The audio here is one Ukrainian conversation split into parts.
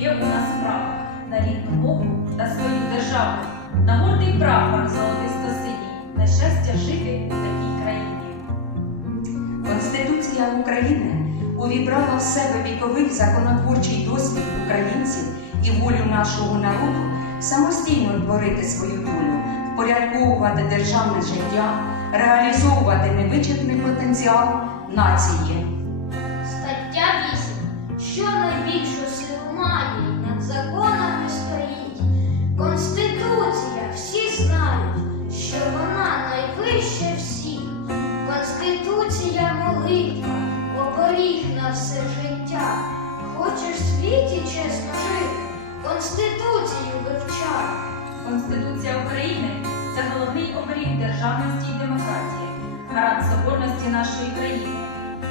є у нас право на рідну мову та свою державу, на гордий прапор золотисто-синій, на щастя жити у такій країні. Конституція України увібрала в себе віковий законотворчий досвід українців і волю нашого народу самостійно творити свою долю, впорядковувати державне життя, реалізовувати невичерпний потенціал нації. Конституцію вивчай. Конституція України це головний оберіг державності і демократії, гарант соборності нашої країни.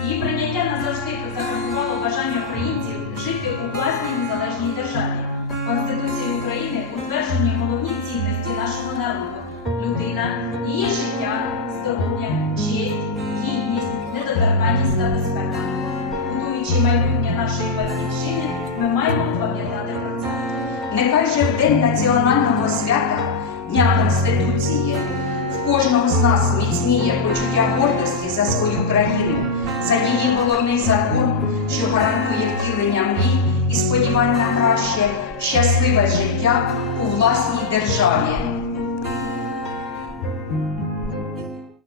Її прийняття назавжди загартувало бажання українців жити у власній незалежній державі. Конституцією України утверджені головні цінності нашого народу: людина, її життя, здоров'я, честь, гідність, недоторканність та безпека. Будуючи майбутнє нашої батьківщини, ми Нехай же в день національного свята Дня Конституції в кожного з нас міцніє почуття гордості за свою країну, за її головний закон, що гарантує втілення мрій і сподівань на краще, щасливе життя у власній державі.